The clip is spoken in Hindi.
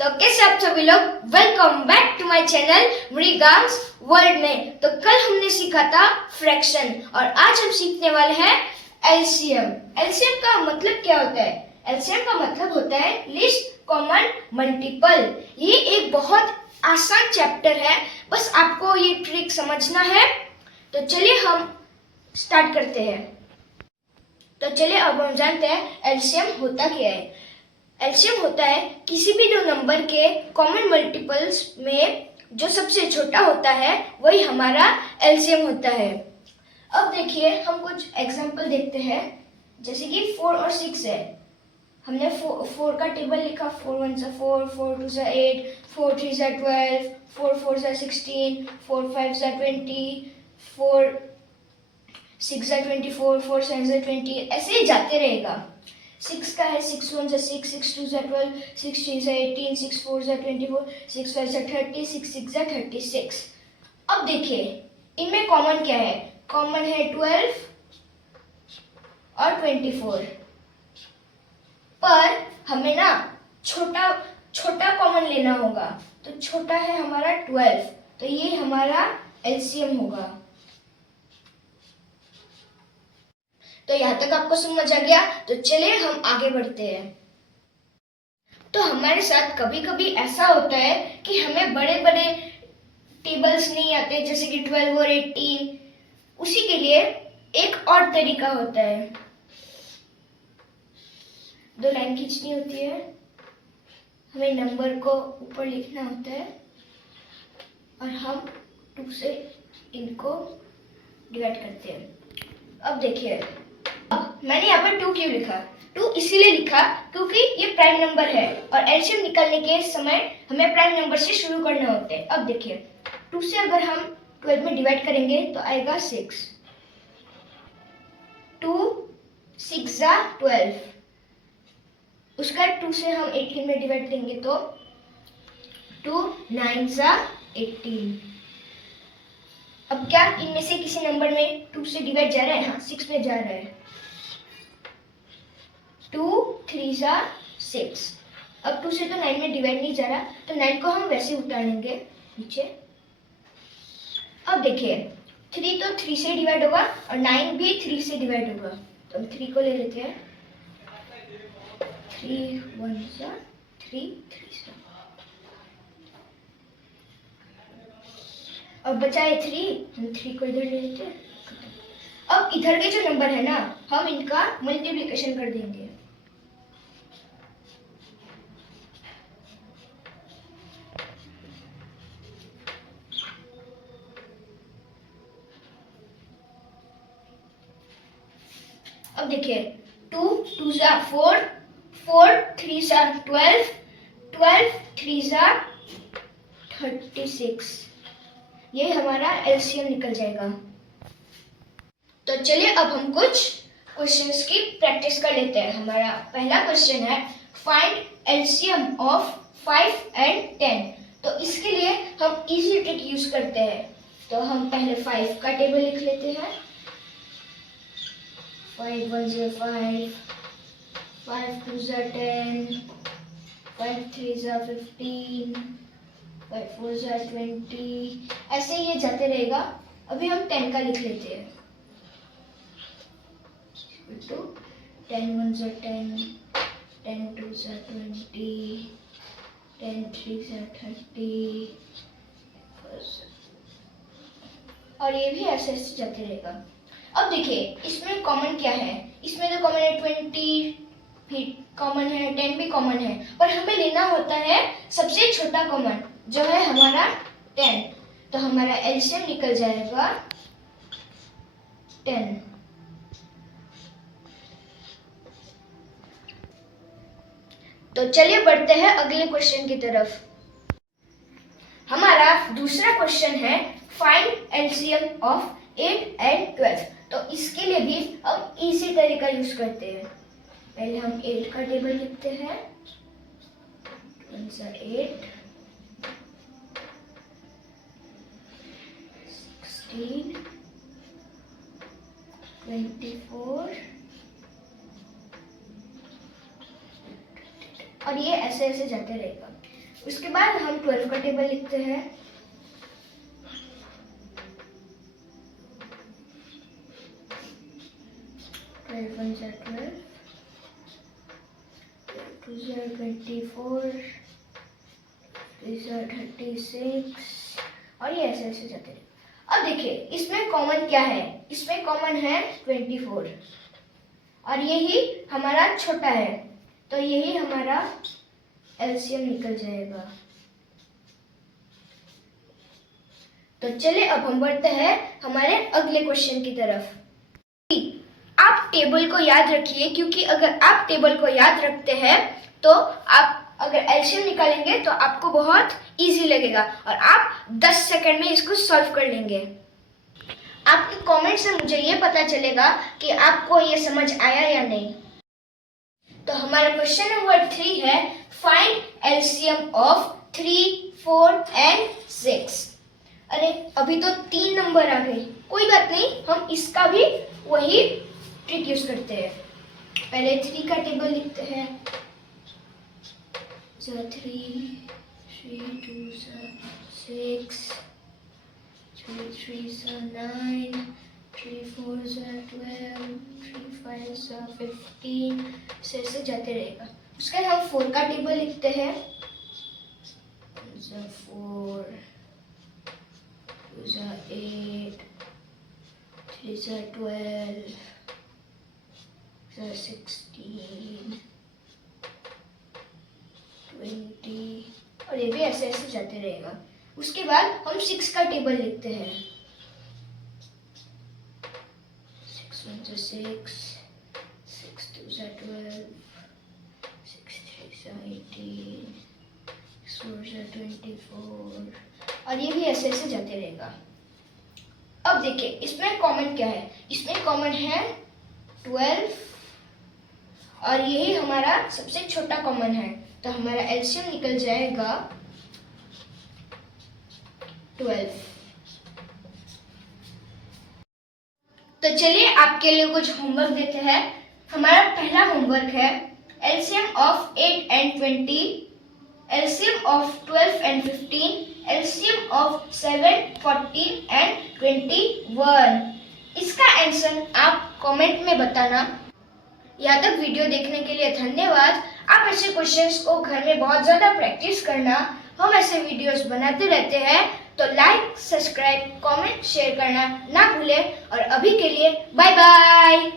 तो कैसे आप सभी लोग, welcome back to my channel Mrigank's World में। तो कल हमने सीखा था फ्रैक्शन और आज हम सीखने वाले हैं एलसीएम। एलसीएम का मतलब क्या होता है? एलसीएम का मतलब होता है लीस्ट कॉमन मल्टीपल। ये एक बहुत आसान चैप्टर है, बस आपको ये ट्रिक समझना है। तो चलिए हम स्टार्ट करते हैं। तो चलिए अब हम जानते हैं एलसीएम होता क्या है। एलसीएम होता है किसी भी दो नंबर के कॉमन मल्टीपल्स में जो सबसे छोटा होता है वही हमारा एलसीएम होता है। अब देखिए हम कुछ एग्जांपल देखते हैं, जैसे कि 4 और 6 है। हमने 4 का टेबल लिखा, 4 1 सा 4, 4 2 सा 8, 4 3 सा 12, 4 4 सा 16, 4 5 सा 20, 4 6 सा 24, 4 7 सा 20, ऐसे ही जाते रहेगा। 6 का है 6 1 सा 6, 6 2 सा 12, 6 3 सा 18, 6 4 सा 24, 6 5 सा 30, 6 6 सा 36। अब देखिए इनमें कॉमन क्या है? कॉमन है 12 और 24। पर हमें ना छोटा कॉमन लेना होगा, तो छोटा है हमारा 12, तो ये हमारा एलसीएम होगा। तो यहाँ तक आपको समझ आ गया? तो चलिए हम आगे बढ़ते हैं। तो हमारे साथ कभी कभी ऐसा होता है कि हमें बड़े बड़े टेबल्स नहीं आते, जैसे कि 12 और 18। उसी के लिए एक और तरीका होता है। 2 लाइन खींचनी होती है, हमें नंबर को ऊपर लिखना होता है और हम 2 से इनको डिवाइड करते हैं। अब देखिए मैंने यहाँ पर 2 क्यों लिखा? 2 इसीलिए लिखा क्योंकि ये प्राइम नंबर है और एलसीएम निकालने के समय हमें प्राइम नंबर से शुरू करना होता है। अब देखिए 2 से अगर हम 12 में डिवाइड करेंगे तो आएगा 6। 2 6 जा 12। उसका 2 से हम 18 में डिवाइड करेंगे तो 2 9 जा 18। अब क्या इनमें से किसी नंबर में 2 से डिवाइड जा रहा है? हाँ, 6 में जा रहा है। 2 3 जा 6। अब 2 से तो 9 में डिवाइड नहीं जा रहा, तो 9 को हम वैसे उतार लेंगे नीचे। अब देखिए 3 तो 3 से डिवाइड होगा और 9 भी 3 से डिवाइड होगा, तो हम 3 को ले लेते हैं। 3 1 जा 3 3 जा। अब बचा है 3, हम 3 को इधर ले लेते हैं। अब इधर के जो नंबर है ना, हम इनका मल्टीप्लिकेशन कर देंगे। अब देखिए 2 2 जा 4, 4 3 जा 12, 12 3 जा 36। ये हमारा एलसीएम निकल जाएगा। तो चलिए अब हम कुछ क्वेश्चंस की प्रैक्टिस कर लेते हैं। हमारा पहला क्वेश्चन है फाइंड एलसीएम ऑफ 5 एंड 10। तो इसके लिए हम इजी ट्रिक यूज करते हैं। तो हम पहले 5 का टेबल लिख लेते हैं। 5 1 जा 5, 5 2 जा 10, 5 3 जा 15, 5 4 जा 20, ऐसे ये जाते रहेगा। अभी हम 10 का लिख लेते हैं। 10 1 जा 10, 10 2 जा 20, 10 3 जा 30, और ये भी ऐसे ऐसे जाते रहेगा। अब देखिए इसमें कॉमन क्या है? इसमें तो कॉमन है 20, फिर कॉमन है 10 भी कॉमन है, पर हमें लेना होता है सबसे छोटा कॉमन, जो है हमारा 10। तो हमारा एलसीएम निकल जाएगा 10। तो चलिए बढ़ते हैं अगले क्वेश्चन की तरफ। हमारा दूसरा क्वेश्चन है फाइंड एलसीएम ऑफ 8 एंड 12। तो इसके लिए भी हम इजी तरीका यूज करते हैं। पहले हम 8 का टेबल लिखते हैं। 1 सा 8, 16, 24, और ये ऐसे ऐसे जाते रहेगा। उसके बाद हम 12 का टेबल लिखते हैं। 12 1 जा 12, 2 जा 24, 3 जा 36 और ये ऐसे ऐसे जाते हैं। अब देखिए इसमें कॉमन क्या है, इसमें कॉमन है 24 और यही हमारा छोटा है, तो यही हमारा एलसीएम निकल जाएगा। तो चलिए अब हम बढ़ते हैं हमारे अगले क्वेश्चन की तरफ। आप टेबल को याद रखिए, क्योंकि अगर आप टेबल को याद रखते हैं तो आप अगर एलसीएम निकालेंगे तो आपको बहुत इजी लगेगा और आप 10 सेकंड में इसको सॉल्व कर लेंगे। आपके कमेंट से मुझे ये पता चलेगा कि आपको ये समझ आया या नहीं। तो हमारा क्वेश्चन नंबर 3 है, फाइंड एलसीएम ऑफ 3, 4 एंड 6। अरे अभी तो 3 नंबर आ गए, कोई बात नहीं, हम इसका भी वही ट्रिक यूज करते हैं। पहले 3 का टेबल लिखते हैं। 3, 3 2 6, 3 3 9, 3 4 12, 3 5 15, ऐसे जाते रहेगा। उसके बाद हम 4 का टेबल लिखते हैं। 4 2 8, 3 12, 16, 20 और ये भी ऐसे ऐसे जाते रहेगा। उसके बाद हम 6 का टेबल लिखते हैं। 6 1 6, 6 2 12, 6 3 18, 6 4 24 और ये भी ऐसे ऐसे जाते रहेगा। अब देखिए इसमें कॉमन क्या है, इसमें कॉमन है 12 और यही हमारा सबसे छोटा कॉमन है, तो हमारा एलसीएम निकल जाएगा 12। तो चलिए आपके लिए कुछ होमवर्क देते हैं। हमारा पहला होमवर्क है LCM of 8 and 20, LCM of 12 and 15, LCM of 7, 14 and 21। इसका आंसर आप कमेंट में बताना। यहाँ तक वीडियो देखने के लिए धन्यवाद। आप ऐसे क्वेश्चंस को घर में बहुत ज़्यादा प्रैक्टिस करना, हम ऐसे वीडियोस बनाते रहते हैं, तो लाइक, सब्सक्राइब, कमेंट, शेयर करना ना भूलें। और अभी के लिए बाय बाय।